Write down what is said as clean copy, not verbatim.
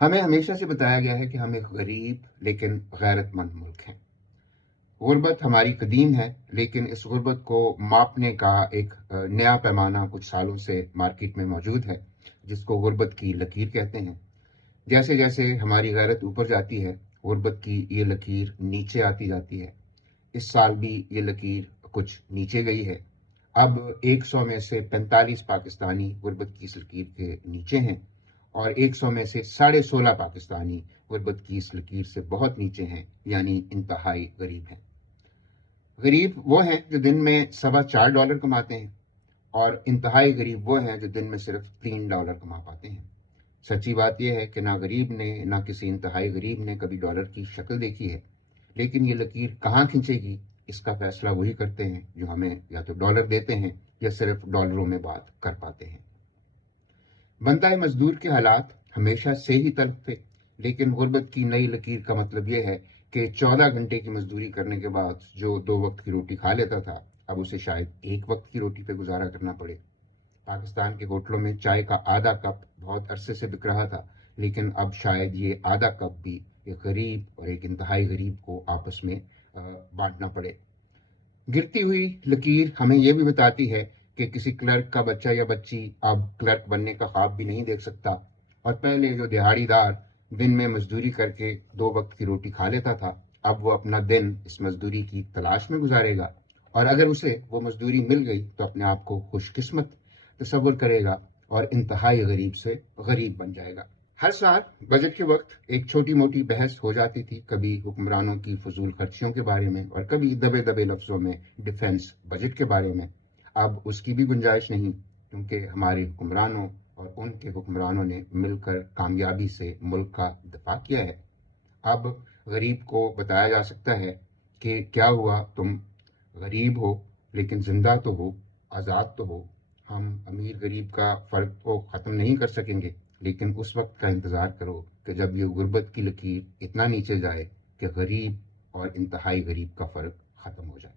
ہمیں ہمیشہ سے بتایا گیا ہے کہ ہم ایک غریب لیکن غیرت مند ملک ہیں۔ غربت ہماری قدیم ہے، لیکن اس غربت کو ماپنے کا ایک نیا پیمانہ کچھ سالوں سے مارکیٹ میں موجود ہے، جس کو غربت کی لکیر کہتے ہیں۔ جیسے جیسے ہماری غیرت اوپر جاتی ہے، غربت کی یہ لکیر نیچے آتی جاتی ہے۔ اس سال بھی یہ لکیر کچھ نیچے گئی ہے۔ اب 100 میں سے 45 پاکستانی غربت کی اس لکیر کے نیچے ہیں، اور 100 میں سے 16.5 پاکستانی غربت کی اس لکیر سے بہت نیچے ہیں، یعنی انتہائی غریب ہیں۔ غریب وہ ہیں جو دن میں $4.25 کماتے ہیں، اور انتہائی غریب وہ ہیں جو دن میں صرف $3 کما پاتے ہیں۔ سچی بات یہ ہے کہ نہ غریب نے نہ کسی انتہائی غریب نے کبھی ڈالر کی شکل دیکھی ہے، لیکن یہ لکیر کہاں کھنچے گی اس کا فیصلہ وہی کرتے ہیں جو ہمیں یا تو ڈالر دیتے ہیں یا صرف ڈالروں میں بات کر پاتے ہیں۔ بندہ مزدور کے حالات ہمیشہ سے ہی تلخ تھے، لیکن غربت کی نئی لکیر کا مطلب یہ ہے کہ 14 گھنٹے کی مزدوری کرنے کے بعد جو 2 وقت کی روٹی کھا لیتا تھا، اب اسے شاید 1 وقت کی روٹی پہ گزارا کرنا پڑے۔ پاکستان کے ہوٹلوں میں چائے کا آدھا کپ بہت عرصے سے بک رہا تھا، لیکن اب شاید یہ آدھا کپ بھی ایک غریب اور ایک انتہائی غریب کو آپس میں بانٹنا پڑے۔ گرتی ہوئی لکیر ہمیں یہ بھی بتاتی ہے کہ کسی کلرک کا بچہ یا بچی اب کلرک بننے کا خواب بھی نہیں دیکھ سکتا، اور پہلے جو دہاڑی دار دن میں مزدوری کر کے 2 وقت کی روٹی کھا لیتا تھا، اب وہ اپنا دن اس مزدوری کی تلاش میں گزارے گا، اور اگر اسے وہ مزدوری مل گئی تو اپنے آپ کو خوش قسمت تصور کرے گا اور انتہائی غریب سے غریب بن جائے گا۔ ہر سال بجٹ کے وقت ایک چھوٹی موٹی بحث ہو جاتی تھی، کبھی حکمرانوں کی فضول خرچیوں کے بارے میں اور کبھی دبے دبے لفظوں میں ڈیفنس بجٹ کے بارے میں۔ اب اس کی بھی گنجائش نہیں، کیونکہ ہمارے حکمرانوں اور ان کے حکمرانوں نے مل کر کامیابی سے ملک کا دفاع کیا ہے۔ اب غریب کو بتایا جا سکتا ہے کہ کیا ہوا، تم غریب ہو لیکن زندہ تو ہو، آزاد تو ہو۔ ہم امیر غریب کا فرق کو ختم نہیں کر سکیں گے، لیکن اس وقت کا انتظار کرو کہ جب یہ غربت کی لکیر اتنا نیچے جائے کہ غریب اور انتہائی غریب کا فرق ختم ہو جائے۔